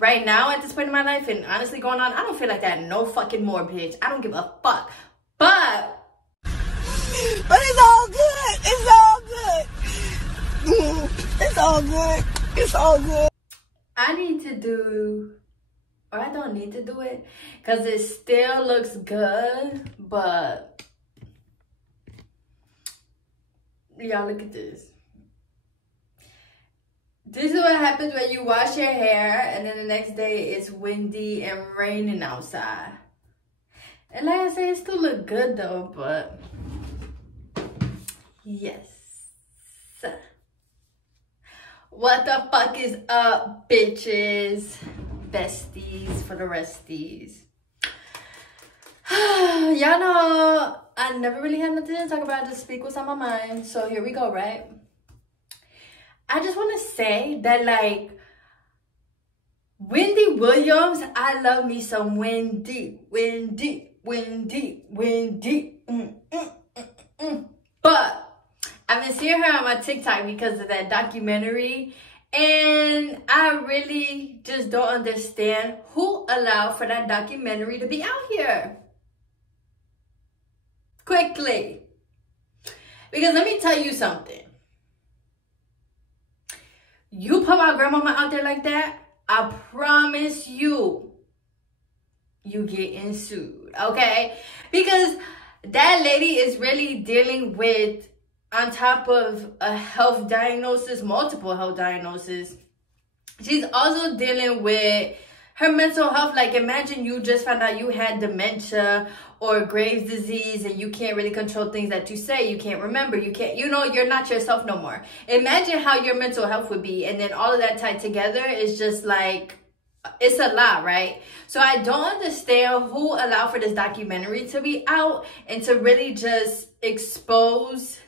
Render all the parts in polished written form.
right now at this point in my life and honestly going on, I don't feel like that no fucking more, bitch. I don't give a fuck. But it's all good. It's all good. It's all good. It's all good. I need to do, or I don't need to do it, because it still looks good, but y'all look at this. This is what happens when you wash your hair and then the next day it's windy and raining outside. And like I said, it still look good though, but yes. What the fuck is up, bitches? Besties for the resties. Y'all know I never really had nothing to talk about, just speak what's on my mind. So here we go, right? I just want to say that, like, Wendy Williams, I love me some Wendy. But I've been seeing her on my TikTok because of that documentary. And I really just don't understand who allowed for that documentary to be out here. Quickly. Because let me tell you something. You put my grandmama out there like that, I promise you, you getting sued, okay? Because that lady is really dealing with, on top of a health diagnosis, multiple health diagnoses, she's also dealing with her mental health. Like, imagine you just found out you had dementia or Graves' disease and you can't really control things that you say. You can't remember. You can't, you know, you're not yourself no more. Imagine how your mental health would be. And then all of that tied together is just like, it's a lot, right? So I don't understand who allowed for this documentary to be out and to really just expose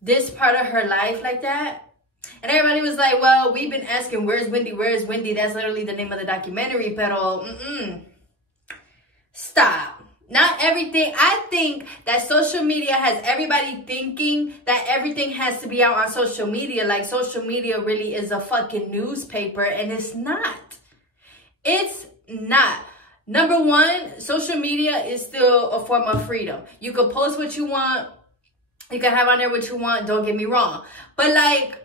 this part of her life like that. And everybody was like, well, we've been asking, where's Wendy? Where's Wendy? That's literally the name of the documentary, pero stop. Not everything. I think that social media has everybody thinking that everything has to be out on social media. Like, social media really is a fucking newspaper, and it's not. It's not. Number one, social media is still a form of freedom. You can post what you want. You can have on there what you want. Don't get me wrong. But, like,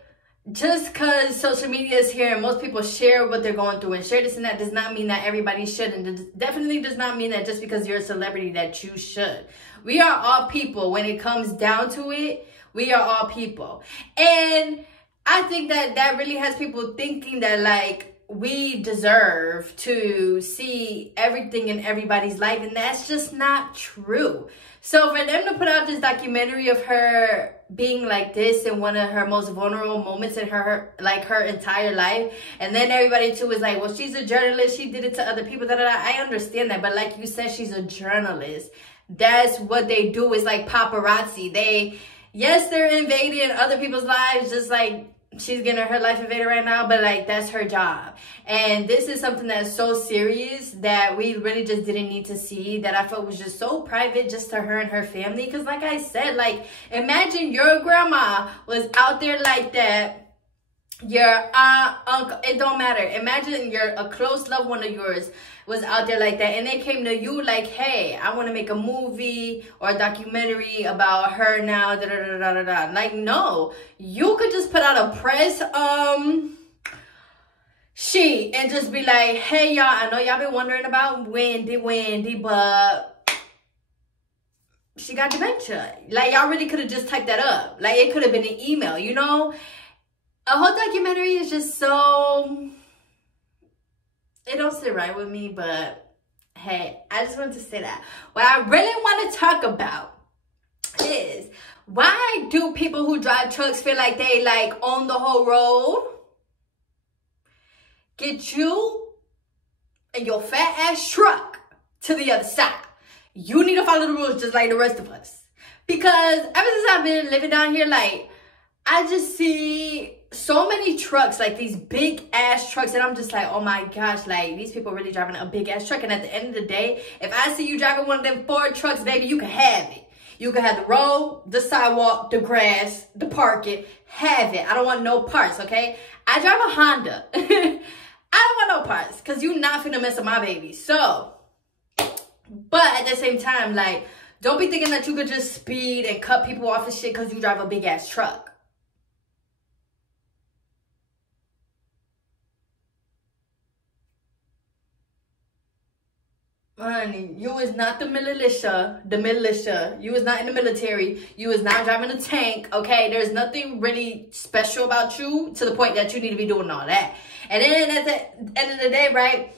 just because social media is here and most people share what they're going through and share this and that does not mean that everybody should. And it definitely does not mean that just because you're a celebrity that you should. We are all people. When it comes down to it, we are all people. And I think that that really has people thinking that, like, we deserve to see everything in everybody's life. And that's just not true. So for them to put out this documentary of her being like this in one of her most vulnerable moments in her entire life, and then everybody too is like, well, she's a journalist, she did it to other people, I understand that, but like you said, she's a journalist. That's what they do. Is like paparazzi. Yes, they're invading other people's lives, just like she's getting her life invaded right now, but like that's her job. And this is something that's so serious that we really just didn't need to see, that I felt was just so private just to her and her family. Because like I said, like, imagine your grandma was out there like that, your aunt, uncle, it don't matter. Imagine a close loved one of yours was out there like that, and they came to you like, hey, I want to make a movie or a documentary about her now, da da da da da da. Like, no, you could just put out a press sheet and just be like, hey y'all, I know y'all been wondering about Wendy, but she got dementia. Like, y'all really could have just typed that up. Like, it could have been an email, you know? A whole documentary is just so, it don't sit right with me, but hey, I just wanted to say that. What I really want to talk about is, why do people who drive trucks feel like they like own the whole road? Get you and your fat ass truck to the other side. You need to follow the rules just like the rest of us. Because ever since I've been living down here, like, I just see so many trucks, like these big ass trucks, and I'm just like, oh my gosh, like, these people really driving a big ass truck. And at the end of the day, if I see you driving one of them Ford trucks, baby, you can have it. You can have the road, the sidewalk, the grass, the parking, have it. I don't want no parts, okay? I drive a Honda. I don't want no parts because you not finna mess up my baby. So, but at the same time, like, don't be thinking that you could just speed and cut people off and shit because you drive a big ass truck. Honey, you is not the militia. You is not in the military. You is not driving a tank, okay? There's nothing really special about you to the point that you need to be doing all that. And then at the end of the day, right,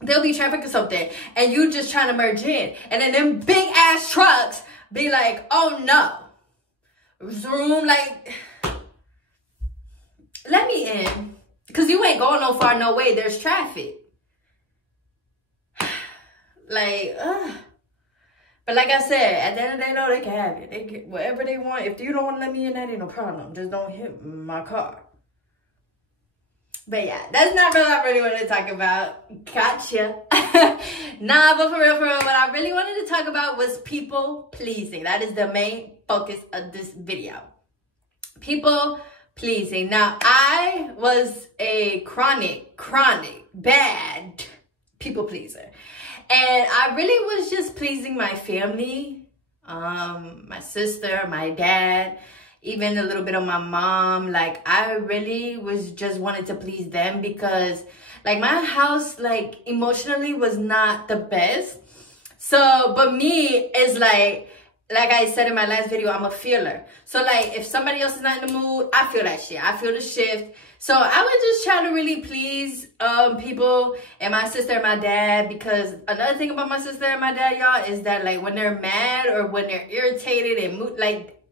there'll be traffic or something, and you just trying to merge in. And then them big ass trucks be like, oh no. Zoom, like, let me in. Because you ain't going no far, no way. There's traffic. Like, but like I said, at the end of the day, though, they can have it. They get whatever they want. If you don't want to let me in, that ain't no problem. Just don't hit my car. But yeah, that's not what I really wanted to talk about. Gotcha. Nah, but for real, what I really wanted to talk about was people pleasing. That is the main focus of this video. People pleasing. Now, I was a chronic, bad people pleaser. And I really was just pleasing my family, my sister, my dad, even a little bit of my mom. Like, I really was just wanted to please them because, like, my house, like, emotionally was not the best. So, but me is like I said in my last video, I'm a feeler. So, like, if somebody else is not in the mood, I feel that shit. I feel the shift. So I would just try to really please people and my sister and my dad, because another thing about my sister and my dad, y'all, is that, like, when they're mad or when they're irritated and like,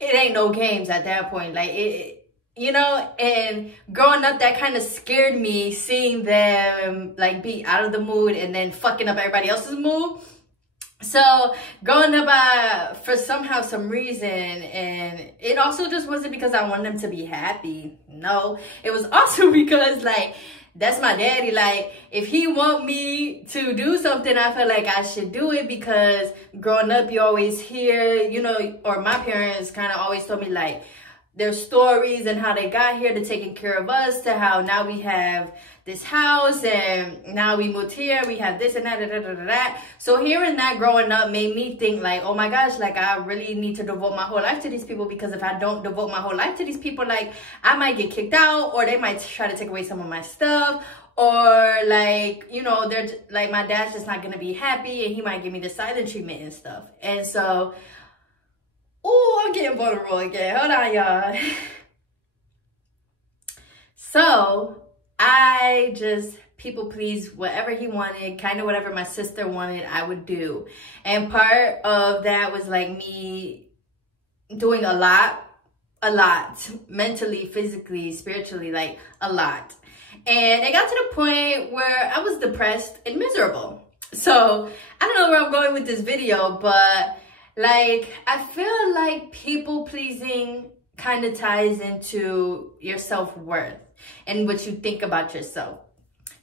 it ain't no games at that point. Like, it, you know, and growing up, that kind of scared me, seeing them, like, be out of the mood and then fucking up everybody else's mood. So growing up, for some reason, and it also just wasn't because I wanted them to be happy. No, it was also because, like, that's my daddy. Like, if he want me to do something, I feel like I should do it, because growing up, you always hear, you know, or my parents kind of always told me, like, their stories and how they got here to taking care of us, to how now we have this house and now we moved here, we have this and that, da. So hearing that growing up made me think, like, oh my gosh, like, I really need to devote my whole life to these people, because if I don't devote my whole life to these people, like, I might get kicked out, or they might try to take away some of my stuff, or, like, you know, they're like, my dad's just not gonna be happy and he might give me the silent treatment and stuff. And so, oh, I'm getting vulnerable again. Hold on, y'all. So I just people please whatever he wanted, kind of whatever my sister wanted, I would do. And part of that was, like, me doing a lot, mentally, physically, spiritually, like, a lot. And it got to the point where I was depressed and miserable. So I don't know where I'm going with this video, but, like, I feel like people pleasing kind of ties into your self-worth and what you think about yourself.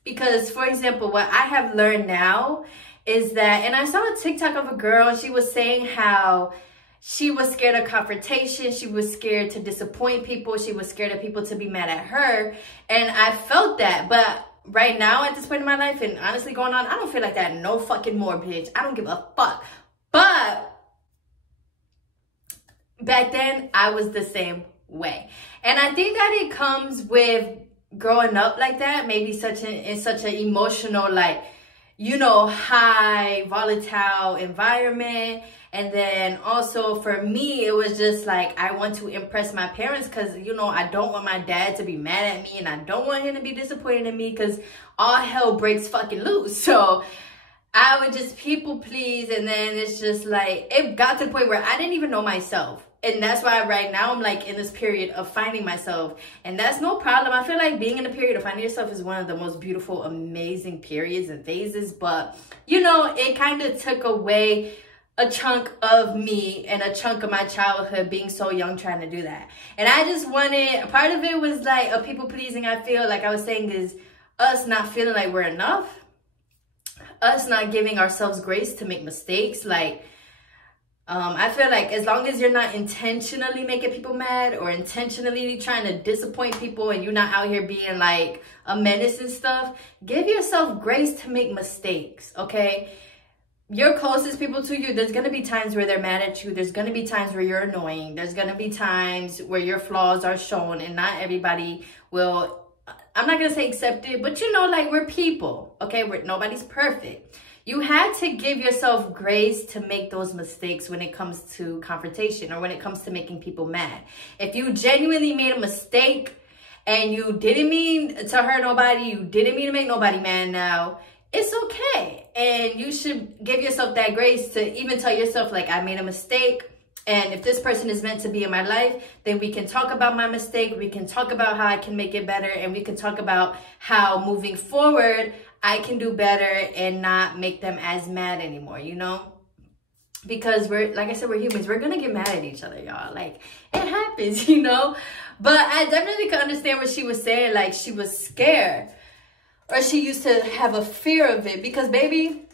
Because, for example, what I have learned now is that, and I saw a TikTok of a girl, and she was saying how she was scared of confrontation. She was scared to disappoint people. She was scared of people to be mad at her. And I felt that. But right now, at this point in my life, and honestly going on, I don't feel like that no fucking more, bitch. I don't give a fuck. But back then, I was the same way. And I think that it comes with growing up like that, maybe in such an emotional, like, you know, high volatile environment. And then also for me, it was just like, I want to impress my parents, because, you know, I don't want my dad to be mad at me, and I don't want him to be disappointed in me, because all hell breaks fucking loose. So I would just people please, and then it's just like, it got to the point where I didn't even know myself. And that's why right now I'm, like, in this period of finding myself. And that's no problem. I feel like being in a period of finding yourself is one of the most beautiful, amazing periods and phases. But, you know, it kind of took away a chunk of me and a chunk of my childhood, being so young, trying to do that. And I just wanted, part of it was, like, a people pleasing, I feel like I was saying, is us not feeling like we're enough. Us not giving ourselves grace to make mistakes. Like, I feel like as long as you're not intentionally making people mad or intentionally trying to disappoint people and you're not out here being like a menace and stuff, give yourself grace to make mistakes, okay? Your closest people to you, there's going to be times where they're mad at you. There's going to be times where you're annoying. There's going to be times where your flaws are shown, and not everybody will, I'm not going to say accept it, but you know, like, we're people, okay? Nobody's perfect. You have to give yourself grace to make those mistakes when it comes to confrontation or when it comes to making people mad. If you genuinely made a mistake and you didn't mean to hurt nobody, you didn't mean to make nobody mad now, it's okay. And you should give yourself that grace to even tell yourself, like, I made a mistake. And if this person is meant to be in my life, then we can talk about my mistake. We can talk about how I can make it better. And we can talk about how moving forward, I can do better and not make them as mad anymore, you know? Because we're, like I said, we're humans. We're going to get mad at each other, y'all. Like, it happens, you know? But I definitely could understand what she was saying. Like, she was scared. Or she used to have a fear of it. Because, baby,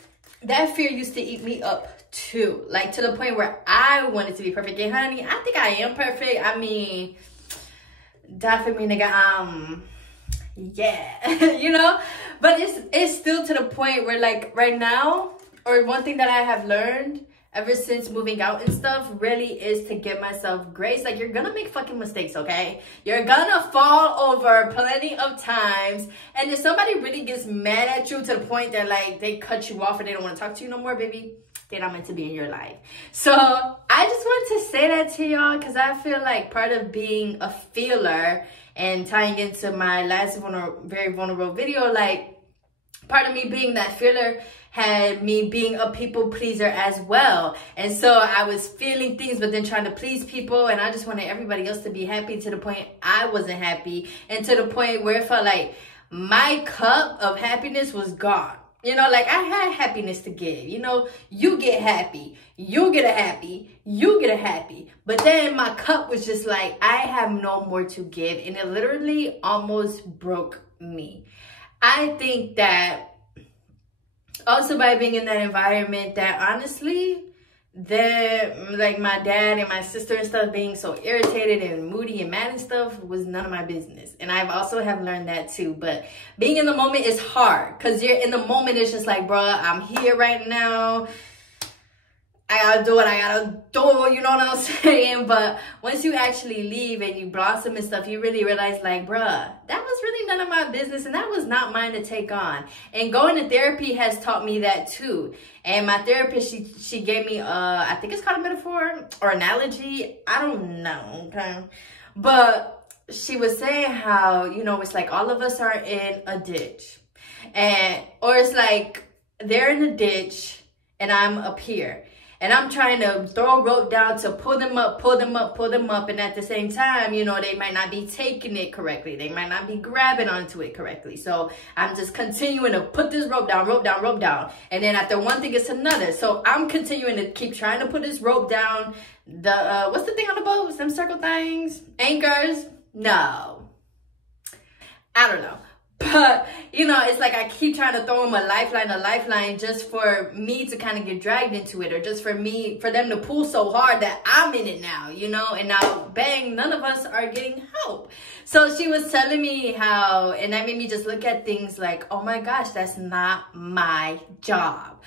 that fear used to eat me up too. Like, to the point where I wanted to be perfect. And, honey, I think I am perfect. I mean, die for me, nigga. Yeah, you know? But it's still to the point where, like, right now, or one thing that I have learned ever since moving out and stuff really is to give myself grace. Like, you're gonna make fucking mistakes, okay? You're gonna fall over plenty of times. And if somebody really gets mad at you to the point that, like, they cut you off and they don't want to talk to you no more, baby, they're not meant to be in your life. So I just wanted to say that to y'all because I feel like part of being a feeler and tying into my last very vulnerable video, like, part of me being that feeler had me being a people pleaser as well. And so I was feeling things, but then trying to please people. And I just wanted everybody else to be happy to the point I wasn't happy. And to the point where it felt like my cup of happiness was gone. You know, like, I had happiness to give. You know, you get happy, you get a happy, you get a happy. But then my cup was just like, I have no more to give. And it literally almost broke me. I think that also by being in that environment, that honestly, like, my dad and my sister and stuff being so irritated and moody and mad and stuff was none of my business. And I've also have learned that too. But being in the moment is hard because you're in the moment. It's just like, bruh, I'm here right now. I gotta do what I gotta do, you know what I'm saying? But once you actually leave and you blossom and stuff, you really realize, like, bruh, that was really none of my business and that was not mine to take on. And going to therapy has taught me that too. And my therapist, she gave me, I think it's called a metaphor or analogy. I don't know, okay? But she was saying how, you know, it's like all of us are in a ditch. Or it's like they're in a ditch and I'm up here. And I'm trying to throw a rope down to pull them up, pull them up, pull them up. And at the same time, you know, they might not be taking it correctly. They might not be grabbing onto it correctly. So I'm just continuing to put this rope down, rope down, rope down. And then after one thing, it's another. So I'm continuing to keep trying to put this rope down. What's the thing on the boat? Some circle things? Anchors? No. I don't know. But, you know, it's like I keep trying to throw them a lifeline just for me to kind of get dragged into it, or just for them to pull so hard that I'm in it now, you know, and now, bang, none of us are getting help. So she was telling me how, and that made me just look at things like, oh my gosh, that's not my job.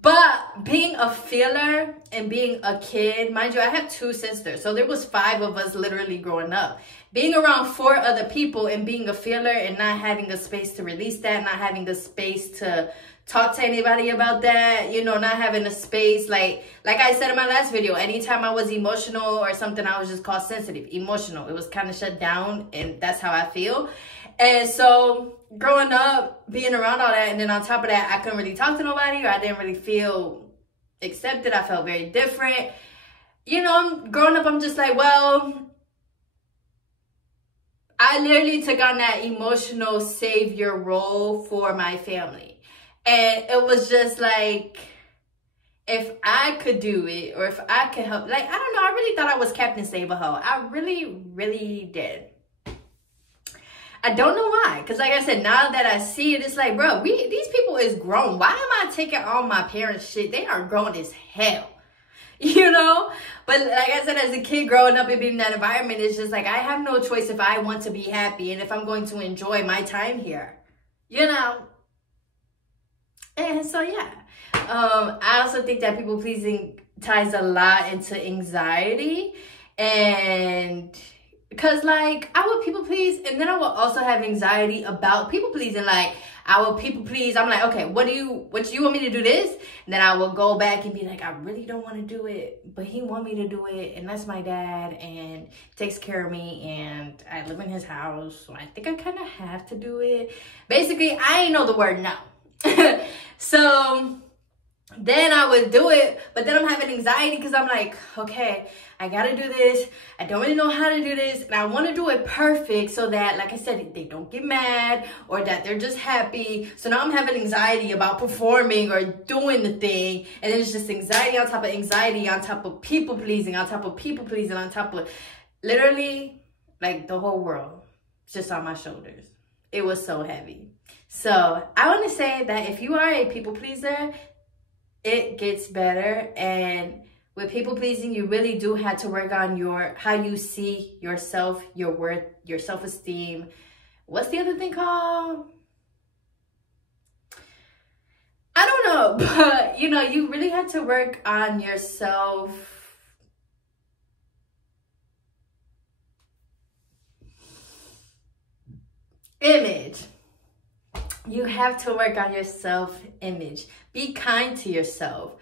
But being a feeler and being a kid, mind you, I have 2 sisters, so there was 5 of us literally growing up. Being around 4 other people and being a feeler and not having the space to release that, not having the space to talk to anybody about that, you know, not having a space, like I said in my last video, anytime I was emotional or something, I was just called sensitive, emotional. It was kind of shut down, and that's how I feel. And so growing up, being around all that, and then on top of that, I couldn't really talk to nobody, or I didn't really feel accepted. I felt very different. You know, growing up, I'm just like, well, I literally took on that emotional savior role for my family. And it was just like, if I could do it, or if I could help, like, I don't know, I really thought I was Captain Save-A-Ho. I really, really did. I don't know why. Because like I said, now that I see it, it's like, bro, these people is grown. Why am I taking all my parents' shit? They are grown as hell. you know? But like I said, as a kid growing up and being in that environment, it's just like I have no choice if I want to be happy and if I'm going to enjoy my time here, you know? And so, yeah. I also think that people pleasing ties a lot into anxiety. And because like I would people please and then I will also have anxiety about people pleasing. Like I will people please. I'm like, okay, what do you want me to do this? And then I will go back and be like, I really don't want to do it, but he want me to do it, and that's my dad and takes care of me and I live in his house, so I think I kind of have to do it. Basically, I ain't know the word no. So then I would do it, but then I'm having anxiety because I'm like, okay, I gotta do this. I don't really know how to do this, and I want to do it perfect so that, like I said, they don't get mad or that they're just happy. So now I'm having anxiety about performing or doing the thing, and then it's just anxiety on top of anxiety on top of people pleasing on top of people pleasing on top of literally like the whole world just on my shoulders. It was so heavy. So I want to say that if you are a people pleaser, it gets better. And with people pleasing, you really do have to work on how you see yourself, your worth, your self-esteem. What's the other thing called? I don't know, but you know, you really have to work on yourself. Image. You have to work on your self-image. Be kind to yourself.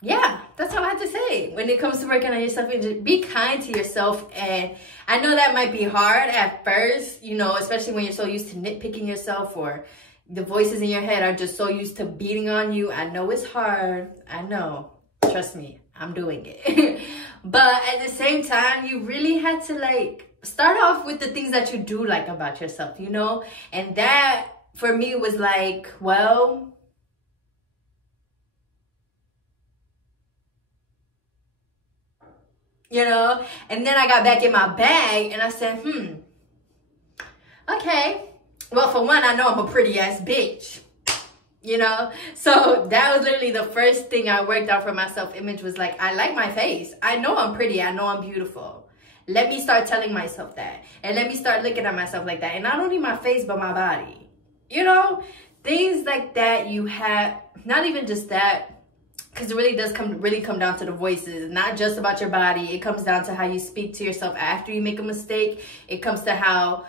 Yeah, that's all I have to say. When it comes to working on your self-image, be kind to yourself. And I know that might be hard at first, you know, especially when you're so used to nitpicking yourself or the voices in your head are just so used to beating on you. I know it's hard. I know. Trust me, I'm doing it. But at the same time, you really had to like start off with the things that you do like about yourself, you know? And that for me was like, well, you know? And then I got back in my bag and I said, okay. Well, for one, I know I'm a pretty ass bitch, you know? So that was literally the first thing I worked out for my self-image was like, I like my face. I know I'm pretty. I know I'm beautiful. Let me start telling myself that. And let me start looking at myself like that. And not only my face, but my body. You know? Things like that you have, not even just that, because it really does come down to the voices. Not just about your body. It comes down to how you speak to yourself after you make a mistake. It comes to how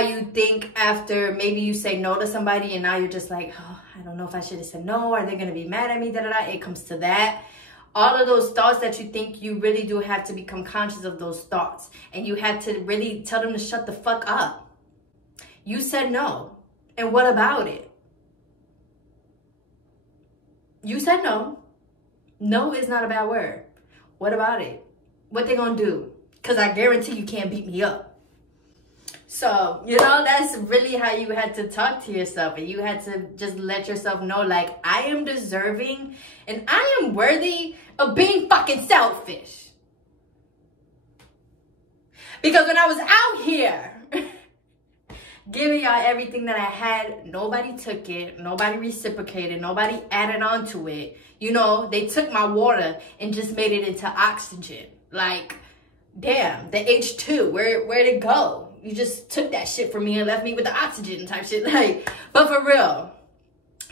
you think after maybe you say no to somebody and now you're just like, oh, I don't know if I should have said no. Are they going to be mad at me? Da, da, da. It comes to that. All of those thoughts that you think, you really do have to become conscious of those thoughts. And you have to really tell them to shut the fuck up. You said no. And what about it? You said no. No is not a bad word. What about it? What they gonna do? Because I guarantee you can't beat me up. So, you know, that's really how you had to talk to yourself. And you had to just let yourself know, like, I am deserving and I am worthy of being fucking selfish. Because when I was out here giving y'all everything that I had, nobody took it. Nobody reciprocated. Nobody added on to it. You know, they took my water and just made it into oxygen. Like, damn, the H2, where'd it go? You just took that shit from me and left me with the oxygen type shit. Like, but for real,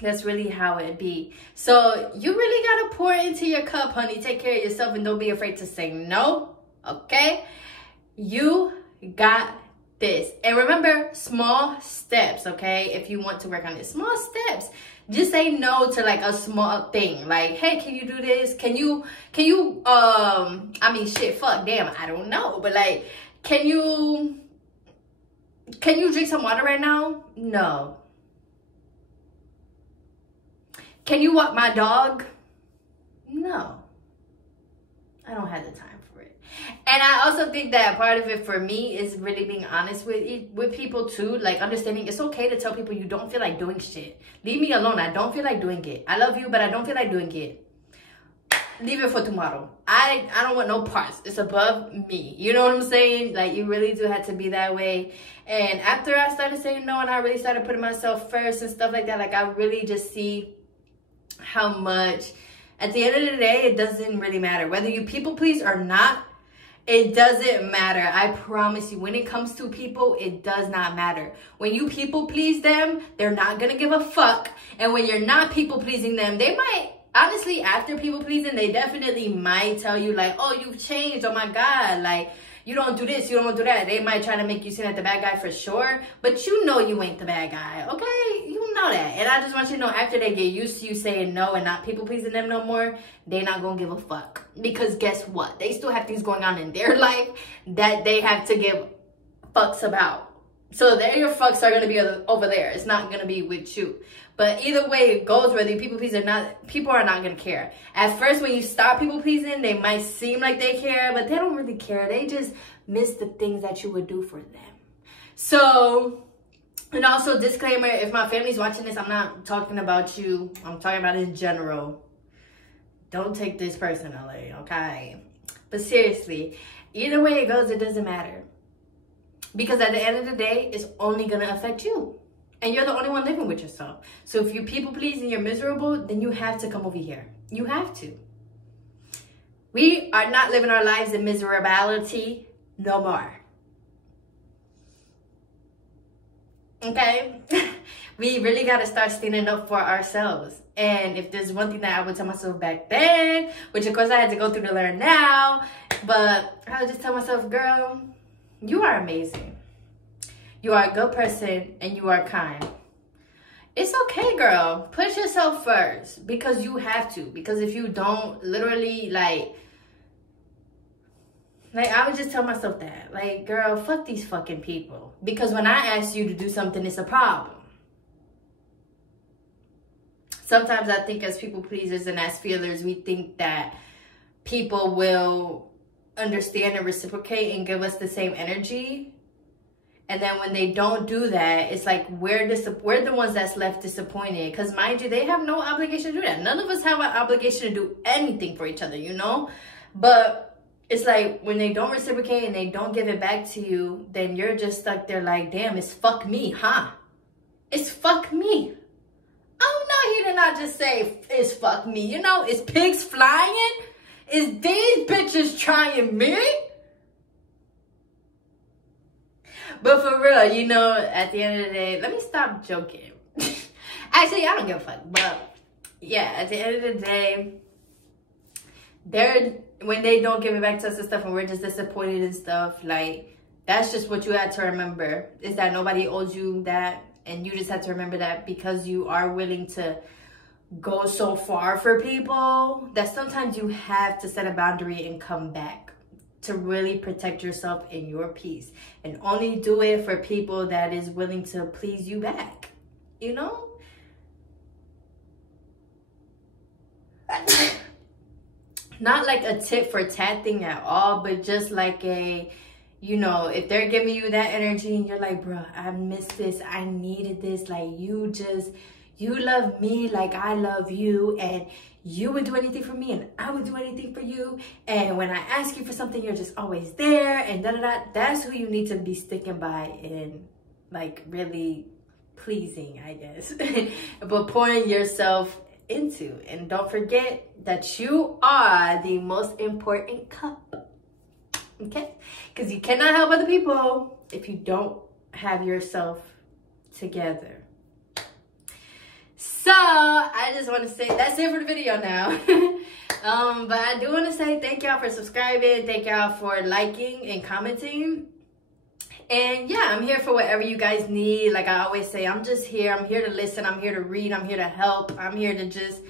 that's really how it be. So you really gotta pour into your cup, honey. Take care of yourself and don't be afraid to say no, okay? You got this. And remember, small steps, okay? If you want to work on it, small steps. Just say no to like a small thing. Like, hey, can you do this? Can you, I mean, shit, fuck, damn, I don't know. But like, can you drink some water right now? No. Can you walk my dog? No. I don't have the time for it. And I also think that part of it for me is really being honest with people too. Like understanding it's okay to tell people you don't feel like doing shit. Leave me alone. I don't feel like doing it. I love you, but I don't feel like doing it. Leave it for tomorrow. I don't want no parts. It's above me. You know what I'm saying? Like, you really do have to be that way. And after I started saying no and I really started putting myself first and stuff like that, like, I really just see how much At the end of the day, it doesn't really matter. Whether you people please or not, it doesn't matter. I promise you, when it comes to people, it does not matter. When you people please them, they're not gonna give a fuck. And when you're not people pleasing them, they might, honestly, after people pleasing, they definitely might tell you like, oh, you've changed, oh my God, like, you don't do this, you don't do that. They might try to make you seem like the bad guy for sure, but you know you ain't the bad guy, okay? You know that. And I just want you to know, after they get used to you saying no and not people pleasing them no more, they're not gonna give a fuck. Because guess what? They still have things going on in their life that they have to give fucks about. So your fucks are gonna be over there. It's not gonna be with you. But either way it goes, whether you people please or not, people are not gonna care. At first, when you stop people pleasing, they might seem like they care, but they don't really care. They just miss the things that you would do for them. So, and also disclaimer, if my family's watching this, I'm not talking about you. I'm talking about in general. Don't take this personally, okay? But seriously, either way it goes, it doesn't matter. Because at the end of the day, it's only gonna affect you. And you're the only one living with yourself. So if you people please and you're miserable, then you have to come over here. You have to. We are not living our lives in miserability no more. Okay? We really got to start standing up for ourselves. And if there's one thing that I would tell myself back then, which of course I had to go through to learn now, but I would just tell myself, girl, you are amazing. You are a good person and you are kind. It's okay, girl. Put yourself first because you have to. Because if you don't, literally, like I would just tell myself that. Like, girl, fuck these fucking people. Because when I ask you to do something, it's a problem. Sometimes I think as people pleasers and as feelers, we think that people will understand and reciprocate and give us the same energy. And then when they don't do that, it's like we're the ones that's left disappointed. Because mind you, they have no obligation to do that. None of us have an obligation to do anything for each other, you know? But it's like when they don't reciprocate and they don't give it back to you, then you're just stuck there like, damn, it's fuck me, huh? It's fuck me. Oh no, he did not just say it's fuck me. You know, it's pigs flying? Is these bitches trying me? But for real, you know, at the end of the day, let me stop joking. Actually, I don't give a fuck. But yeah, at the end of the day, when they don't give it back to us and stuff and we're just disappointed and stuff, like, that's just what you had to remember, is that nobody owes you that. And you just have to remember that because you are willing to go so far for people, that sometimes you have to set a boundary and come back to really protect yourself and your peace. And only do it for people that is willing to please you back, you know? Not like a tit for tat thing at all, but just like a, you know, if they're giving you that energy and you're like, bro, I missed this, I needed this, like, you love me like I love you, and you would do anything for me and I would do anything for you, and when I ask you for something, you're just always there, and da-da-da. That's who you need to be sticking by and, like, really pleasing, I guess. But pouring yourself into. And don't forget that you are the most important cup. Okay? Because you cannot help other people if you don't have yourself together. So, I just want to say, that's it for the video now. But I do want to say thank y'all for subscribing. Thank y'all for liking and commenting. And yeah, I'm here for whatever you guys need. Like I always say, I'm just here. I'm here to listen. I'm here to read. I'm here to help. I'm here to just...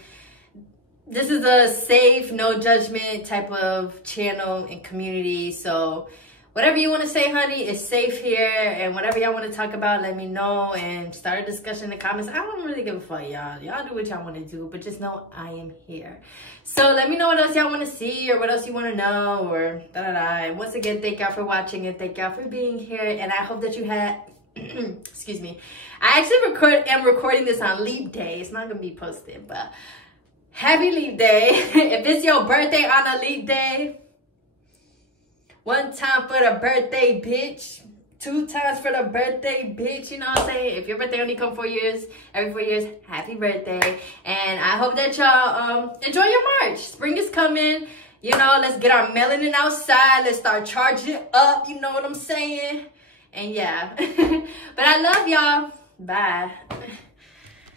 This is a safe, no judgment type of channel and community. So whatever you want to say, honey, is safe here. And whatever y'all want to talk about, let me know and start a discussion in the comments. I don't really give a fuck, y'all. Y'all do what y'all want to do, but just know I am here. So let me know what else y'all want to see or what else you want to know or da-da-da. And once again, thank y'all for watching and thank y'all for being here. And I hope that you had, excuse me. I actually am recording this on Leap Day. It's not going to be posted, but happy Leap Day. If it's your birthday on a Leap Day, one time for the birthday, bitch. 2 times for the birthday, bitch. You know what I'm saying? If your birthday only come 4 years, every 4 years, happy birthday. And I hope that y'all enjoy your March. Spring is coming. You know, let's get our melanin outside. Let's start charging up. You know what I'm saying? And yeah. But I love y'all. Bye.